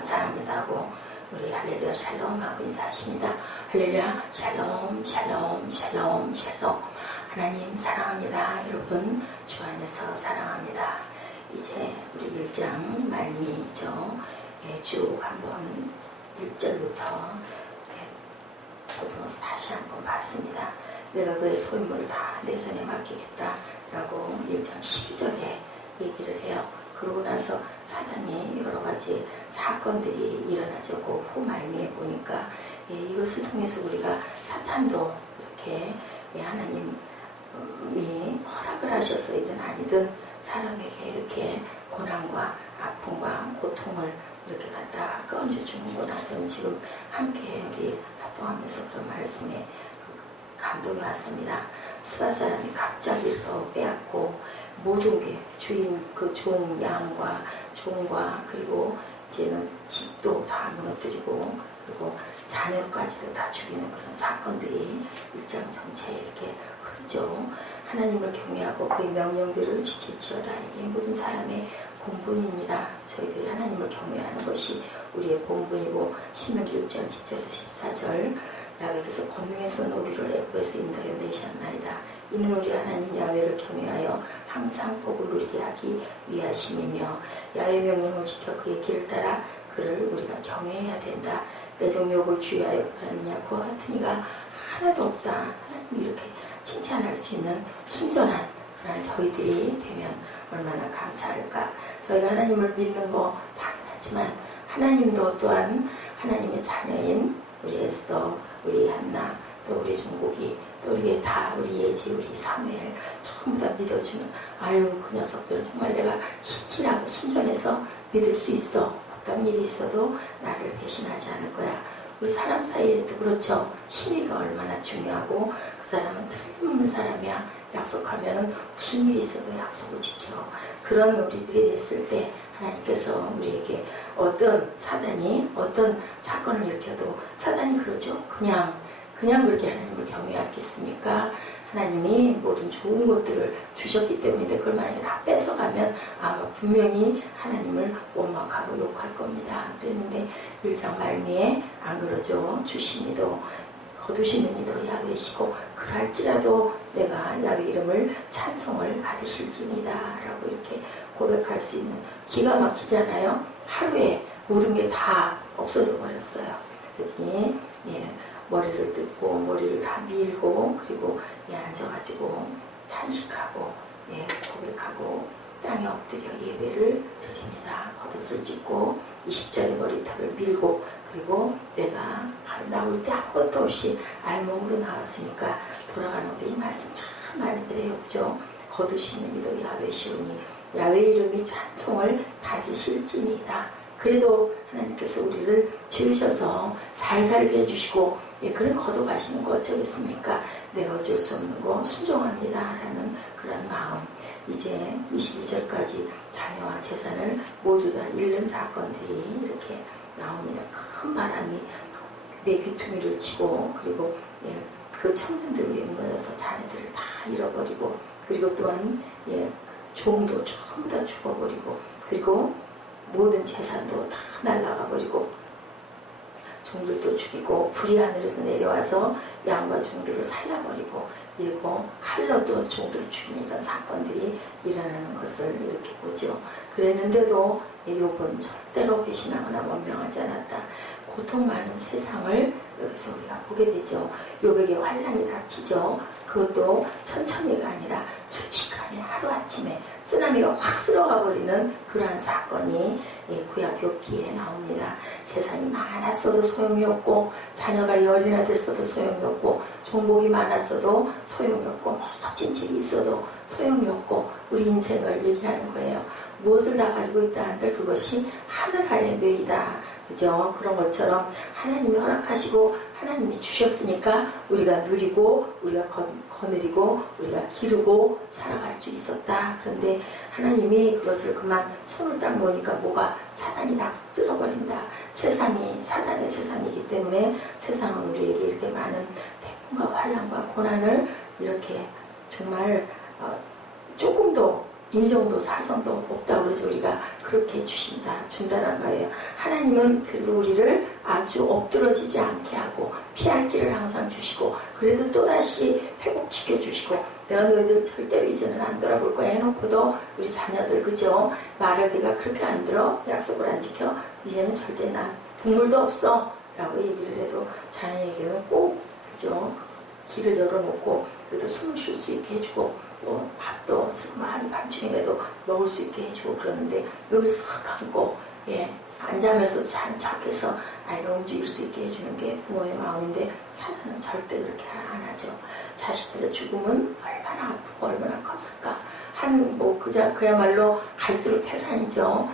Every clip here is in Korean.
감사합니다 하고 우리 할렐루야 샬롬 하고 인사하십니다. 할렐루야 샬롬 샬롬 샬롬 샬롬. 하나님 사랑합니다. 여러분 주 안에서 사랑합니다. 이제 우리 1장 말미죠. 쭉 한번 1절부터 보통서 다시 한번 봤습니다. 내가 그의 소유물을 다 내 손에 맡기겠다 라고 1장 12절에 얘기를 해요. 그러고 나서 사단이 여러 가지 사건들이 일어나죠. 그 후 말미에 보니까 이것을 통해서 우리가 사탄도 이렇게 하나님이 허락을 하셨어이든 아니든 사람에게 이렇게 고난과 아픔과 고통을 이렇게 갖다 얹어주는구나. 저는 지금 함께 우리 활동하면서 그런 말씀에 감동이 왔습니다. 스바 사람이 갑자기 또 빼앗고 모든 게 주인 그 종 양과 종과 그리고 이제는 집도 다 무너뜨리고 그리고 자녀까지도 다 죽이는 그런 사건들이 일장 전체에 이렇게 흐르죠. 하나님을 경외하고 그의 명령들을 지킬지어다. 이게 모든 사람의 본분이니라. 저희들이 하나님을 경외하는 것이 우리의 본분이고 신명기 6장 10절에서 14절 야훼께서 권능의 손 우리를 애굽에서 인도하여 내셨나이다. 이는 우리 하나님 야훼를 경외하여 항상 복을 누리게 하기 위하심이며 야훼의 명령을 지켜 그의 길을 따라 그를 우리가 경외해야 된다. 내 종 욥을 주의하여 하느냐 그와 같은 이가 하나도 없다. 하나님 이렇게 칭찬할 수 있는 순전한 그런 저희들이 되면 얼마나 감사할까. 저희가 하나님을 믿는 거 당연하지만 하나님도 또한 하나님의 자녀인 우리 에스더, 우리 한나, 또 우리 종국이, 또 우리 다 우리 예지, 우리 사무엘 전부 다 믿어주는 아유 그 녀석들 정말 내가 신실하고 순전해서 믿을 수 있어. 어떤 일이 있어도 나를 배신하지 않을 거야. 우리 사람 사이에도 그렇죠. 신의가 얼마나 중요하고 그 사람은 틀림없는 사람이야. 약속하면은 무슨 일이 있어도 약속을 지켜. 그런 우리들이 됐을 때 하나님께서 우리에게 어떤 사단이 어떤 사건을 일으켜도 사단이 그러죠. 그냥 그렇게 하나님을 경외하겠습니까? 하나님이 모든 좋은 것들을 주셨기 때문에 그걸 만약에 다 뺏어가면 아마 분명히 하나님을 원망하고 욕할 겁니다. 그랬는데 1장 말미에 안 그러죠. 주시니도 거두시는 이도 야훼시고 그럴지라도 내가 야훼 이름을 찬송을 받으실지니다 라고 이렇게 고백할 수 있는 기가 막히잖아요. 하루에 모든 게 다 없어져 버렸어요. 그랬더니 머리를 뜯고 머리를 다 밀고 그리고 앉아가지고 탄식하고 고백하고 땅에 엎드려 예배를 드립니다. 겉옷을 찢고 20절의 머리털을 밀고 그리고 내가 나올 때 아무것도 없이 알몸으로 나왔으니까 돌아가는 데 이 말씀 참 많이들 해요. 그죠? 거두시는 이도 야훼시오니 야훼 이름이 찬송을 받으실지니이다. 그래도 하나님께서 우리를 지으셔서 잘 살게 해주시고 그런 거둬가시는 거 어쩌겠습니까? 내가 어쩔 수 없는 거 순종합니다 라는 그런 마음. 이제 22절까지 자녀와 재산을 모두 다 잃는 사건들이 이렇게 나옵니다. 큰 바람이 내 귀퉁이를 치고 그리고 그 청년들 위에 무너져서 자녀들을 다 잃어버리고 그리고 또한 종도 전부 다 죽어버리고 그리고 모든 재산도 다 날아가버리고 종들도 죽이고 불이 하늘에서 내려와서 양과 종들을 살려버리고 그리고 칼로 또 종들을 죽이는 이런 사건들이 일어나는 것을 이렇게 보죠. 그랬는데도 욥은 절대로 배신하거나 원망하지 않았다. 고통 많은 세상을 여기서 우리가 보게 되죠. 욥에게 환난이 닥치죠. 그것도 천천히가 아니라 순식간에 하루아침에 쓰나미가 확 쓸어가 버리는 그러한 사건이 구약 욥기에 나옵니다. 재산이 많았어도 소용이 없고 자녀가 열이나 됐어도 소용이 없고 종복이 많았어도 소용이 없고 멋진 집이 있어도 소용이 없고 우리 인생을 얘기하는 거예요. 무엇을 다 가지고 있다 한들 그것이 하늘 아래 뇌이다. 그죠? 그런 것처럼 하나님이 허락하시고 하나님이 주셨으니까 우리가 누리고 우리가 거느리고 우리가 기르고 살아갈 수 있었다. 그런데 하나님이 그것을 그만 손을 딱 놓으니까 뭐가 사단이 다 쓸어버린다. 세상이 사단의 세상이기 때문에 세상은 우리에게 이렇게 많은 태풍과 환난과 고난을 이렇게 정말 조금도 인정도 사성도 없다고 그러죠. 우리가 그렇게 준다는 거예요. 하나님은 그래도 우리를 아주 엎드러지지 않게 하고 피할 길을 항상 주시고 그래도 또다시 회복시켜 주시고 내가 너희들 절대로 이제는 안 돌아볼 거야 해놓고도 우리 자녀들 그죠? 말을 네가 그렇게 안 들어 약속을 안 지켜 이제는 절대 난 동물도 없어 라고 얘기를 해도 자녀에게는 꼭 그죠? 길을 열어놓고 그래도 숨을 쉴 수 있게 해주고 또 밥도 많이 밤중에도 먹을 수 있게 해주고 그러는데 눈을 쓱 감고 앉아면서도 자는 척해서 아이가 움직일 수 있게 해주는 게 부모의 마음인데 사단은 절대 그렇게 안 하죠. 자식들의 죽음은 얼마나 아프고 얼마나 컸을까. 그야말로 갈수록 태산이죠.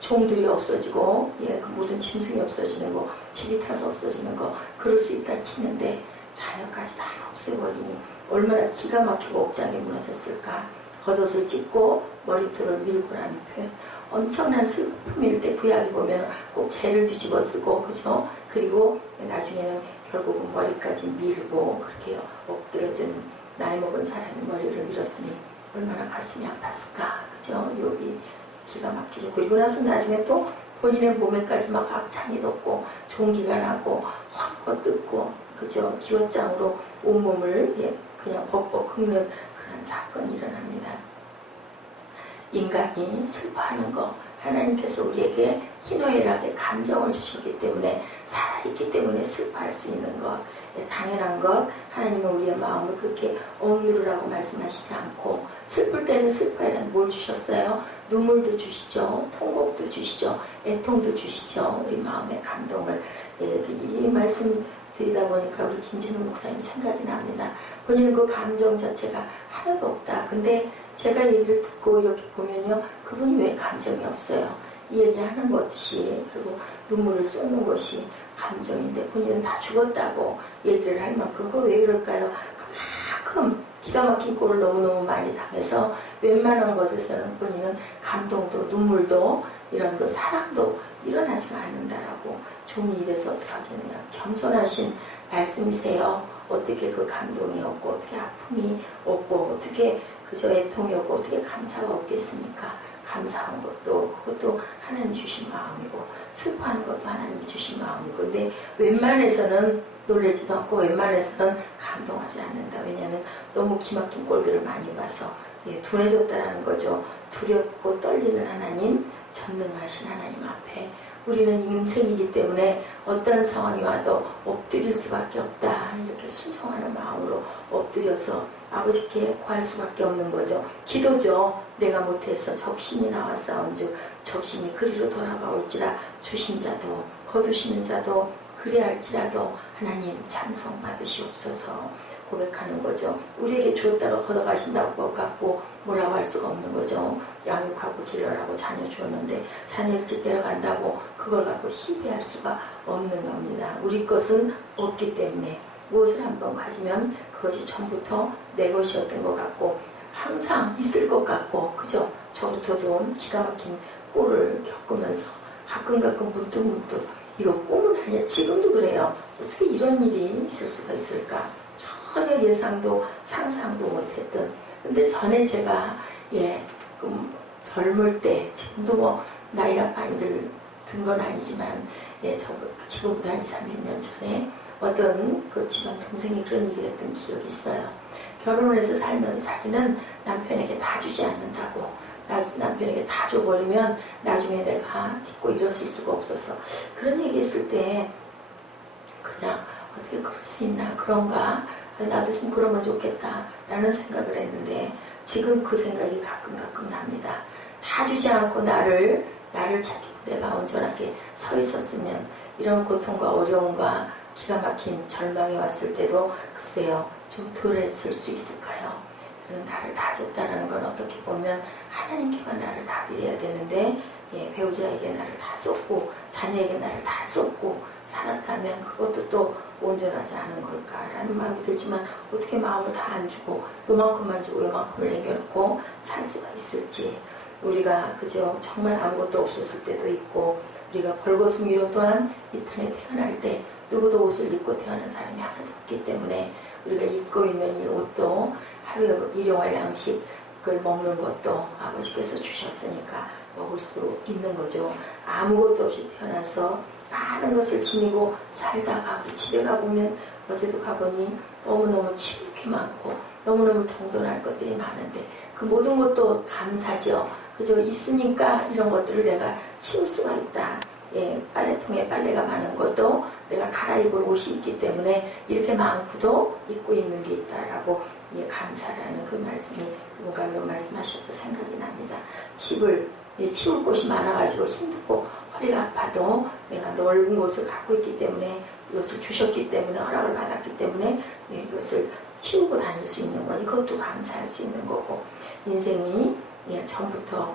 종들이 없어지고 그 모든 짐승이 없어지는 거 집이 타서 없어지는 거 그럴 수 있다 치는데 자녀까지 다 없애버리니 얼마나 기가 막히고 옥장이 무너졌을까. 겉옷을 찢고 머리털을 밀고라는 표현 엄청난 슬픔일 때 구약에 보면 꼭 죄를 뒤집어 쓰고 그죠. 그리고 나중에는 결국은 머리까지 밀고 그렇게 엎드려진 나이 먹은 사람이 머리를 밀었으니 얼마나 가슴이 아팠을까 그죠. 욥이 기가 막히죠. 그리고 나서 나중에 또 본인의 몸에까지 막 악창이 돋고 종기가 나고 황거 뜯고 그죠. 기워장으로 온몸을 그냥 벅벅 긁는 그런 사건이 일어납니다. 인간이 슬퍼하는 거 하나님께서 우리에게 희노애락의 감정을 주셨기 때문에 살아있기 때문에 슬퍼할 수 있는 것 당연한 것 하나님은 우리의 마음을 그렇게 억누르라고 말씀하시지 않고 슬플 때는 슬퍼에는 뭘 주셨어요? 눈물도 주시죠. 통곡도 주시죠. 애통도 주시죠. 우리 마음의 감동을 이 말씀 드리다 보니까 우리 김지승 목사님 생각이 납니다. 본인은 그 감정 자체가 하나도 없다. 근데 제가 얘기를 듣고 이렇게 보면요. 그분이 왜 감정이 없어요? 이 얘기하는 것이 그리고 눈물을 쏟는 것이 감정인데 본인은 다 죽었다고 얘기를 할 만큼 그거 왜 그럴까요? 그만큼 기가 막힌 꼴을 너무너무 많이 당해서 웬만한 것에서는 본인은 감동도 눈물도 이런 거 사랑도 일어나지가 않는다라고 종이 이래서 어떡하겠느냐. 겸손하신 말씀이세요. 어떻게 그 감동이 없고 어떻게 아픔이 없고 어떻게 그저 애통이 없고 어떻게 감사가 없겠습니까? 감사한 것도 그것도 하나님 주신 마음이고 슬퍼하는 것도 하나님이 주신 마음이고 근데 웬만해서는 놀라지도 않고 웬만해서는 감동하지 않는다. 왜냐하면 너무 기막힌 꼴들을 많이 봐서 둔해졌다라는 거죠. 두렵고 떨리는 하나님 전능하신 하나님 앞에 우리는 인생이기 때문에 어떤 상황이 와도 엎드릴 수밖에 없다. 이렇게 순종하는 마음으로 엎드려서 아버지께 구할 수밖에 없는 거죠. 기도죠. 내가 못해서 적신이 나왔사온즉 적신이 그리로 돌아가올지라 주신 자도 거두시는 자도 그리할지라도 하나님 찬송 받으시옵소서 고백하는 거죠. 우리에게 주었다가 걷어가신다고 갖고 뭐라고 할 수가 없는 거죠. 양육하고 기르라고 자녀 주었는데 자녀 일찍 데려간다고 그걸 갖고 희비할 수가 없는 겁니다. 우리 것은 없기 때문에 무엇을 한번 가지면 그것이 처음부터 내 것이었던 것 같고 항상 있을 것 같고 그죠? 저부터도 기가 막힌 꼴을 겪으면서 가끔 문득문득 이거 꿈은 아니야. 지금도 그래요. 어떻게 이런 일이 있을 수가 있을까? 전혀 예상도 상상도 못했던. 근데 전에 제가 젊을 때 지금도 뭐 나이가 많이 든 건 아니지만 지금부터 한 30년 전에 어떤 그 집안 동생이 그런 얘기를 했던 기억이 있어요. 결혼을 해서 살면서 자기는 남편에게 다 주지 않는다고 남편에게 다 줘버리면 나중에 내가 딛고 일어설 수가 없어서 그런 얘기 했을 때 그냥 어떻게 그럴 수 있나 그런가 나도 좀 그러면 좋겠다 라는 생각을 했는데 지금 그 생각이 가끔 납니다. 다 주지 않고 나를 찾기고 내가 온전하게 서 있었으면 이런 고통과 어려움과 기가 막힌 절망이 왔을 때도 글쎄요 좀 덜 했을 수 있을까요? 그는 나를 다 줬다는 건 어떻게 보면 하나님께만 나를 다 드려야 되는데 배우자에게 나를 다 쏟고 자녀에게 나를 다 쏟고 살았다면 그것도 또 온전하지 않은 걸까라는 마음이 들지만 어떻게 마음을 다 안 주고 요만큼만 주고 요만큼을 남겨놓고 살 수가 있을지 우리가 그저 정말 아무것도 없었을 때도 있고 우리가 벌거숭 위로 또한 이 땅에 태어날 때 누구도 옷을 입고 태어난 사람이 하나도 없기 때문에 우리가 입고 있는 이 옷도 하루에 일용할 양식 그걸 먹는 것도 아버지께서 주셨으니까 먹을 수 있는 거죠. 아무것도 없이 태어나서 많은 것을 지니고 살다가 집에 가보면 어제도 가보니 너무너무 치울 게 많고 너무너무 정돈할 것들이 많은데 그 모든 것도 감사죠. 그저 있으니까 이런 것들을 내가 치울 수가 있다. 예, 빨래통에 빨래가 많은 것도 내가 갈아입을 옷이 있기 때문에 이렇게 많고도 입고 있는 게 있다라고 예, 감사라는 그 말씀이 그분가 말씀하셨죠. 생각이 납니다. 집을 예, 치울 곳이 많아가지고 힘들고 허리가 아파도 내가 넓은 곳을 갖고 있기 때문에 이것을 주셨기 때문에 허락을 받았기 때문에 예, 이것을 치우고 다닐 수 있는 거니 그것도 감사할 수 있는 거고 인생이 예, 처음부터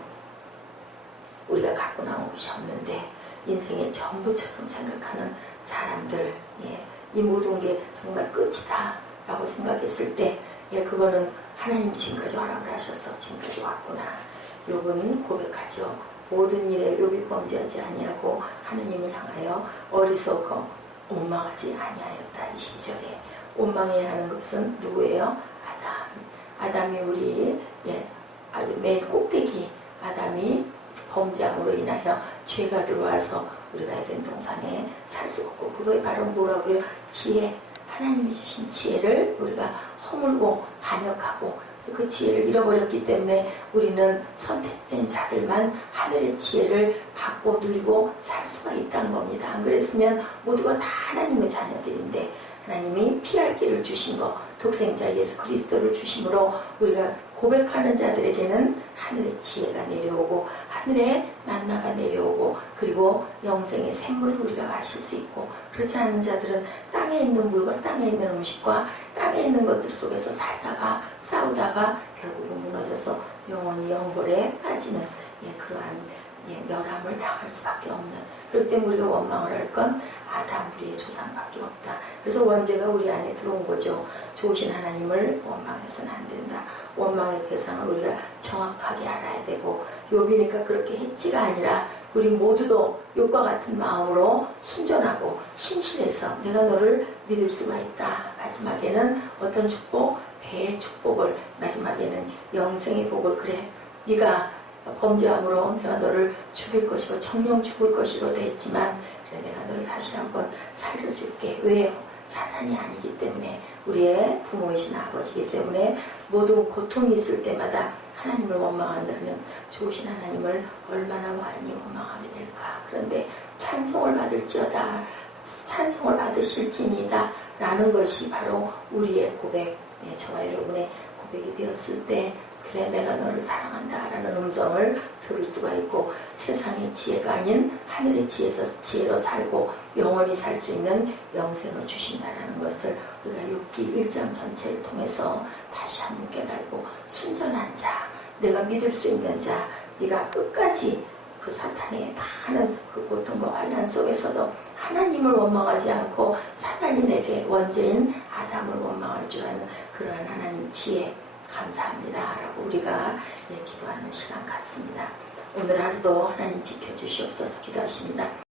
우리가 갖고 나온 것이 없는데 인생의 전부처럼 생각하는 사람들 예, 이 모든 게 정말 끝이다 라고 생각했을 때 예, 그거는 하나님 지금까지 허락을 하셔서 지금까지 왔구나. 욥은 고백하죠. 모든 일에 욥이 범죄하지 아니하고 하느님을 향하여 어리석어 원망하지 아니하였다. 20절에 원망해야 하는 것은 누구예요? 아담이 우리 예, 아주 맨 꼭대기 아담이 범죄함으로 인하여 죄가 들어와서 우리가 에덴 동산에 살 수 없고 그거에 바로 뭐라고요? 지혜. 하나님이 주신 지혜를 우리가 허물고 반역하고 그래서 그 지혜를 잃어버렸기 때문에 우리는 선택된 자들만 하늘의 지혜를 받고 누리고 살 수가 있다는 겁니다. 안 그랬으면 모두가 다 하나님의 자녀들인데 하나님이 피할 길을 주신 거 독생자 예수 그리스도를 주심으로 우리가 고백하는 자들에게는 하늘의 지혜가 내려오고 하늘의 만나가 내려오고 그리고 영생의 샘물을 우리가 마실 수 있고 그렇지 않은 자들은 땅에 있는 물과 땅에 있는 음식과 땅에 있는 것들 속에서 살다가 싸우다가 결국은 무너져서 영원히 영벌에 빠지는 예, 그러한 예, 멸함을 당할 수밖에 없는 그렇기 때문에 우리가 원망을 할 건 아담 우리의 조상밖에 없다. 그래서 원죄가 우리 안에 들어온 거죠. 좋으신 하나님을 원망해서는 안 된다. 원망의 대상을 우리가 정확하게 알아야 되고 욥이니까 그렇게 했지가 아니라 우리 모두도 욥과 같은 마음으로 순전하고 신실해서 내가 너를 믿을 수가 있다. 마지막에는 어떤 축복? 배의 축복을 마지막에는 영생의 복을 그래 네가 범죄함으로 내가 너를 죽일 것이고 정령 죽을 것이로 되었지만 그래 내가 너를 다시 한번 살려줄게. 왜요? 사탄이 아니기 때문에 우리의 부모이신 아버지이기 때문에 모든 고통이 있을 때마다 하나님을 원망한다면 좋으신 하나님을 얼마나 많이 원망하게 될까. 그런데 찬송을 받을지어다 찬송을 받으실지니다 라는 것이 바로 우리의 고백 저와 여러분의 고백이 되었을 때 그래 내가 너를 사랑한다 라는 음성을 들을 수가 있고 세상의 지혜가 아닌 하늘의 지혜로 살고 영원히 살 수 있는 영생을 주신다라는 것을 우리가 욥기 1장 전체를 통해서 다시 한번 깨달고 순전한 자 내가 믿을 수 있는 자 네가 끝까지 그 사탄의 많은 그 고통과 환난 속에서도 하나님을 원망하지 않고 사탄이 내게 원죄인 아담을 원망할 줄 아는 그러한 하나님 지혜 감사합니다 라고 우리가 기도하는 시간 같습니다. 오늘 하루도 하나님 지켜주시옵소서 기도하십니다.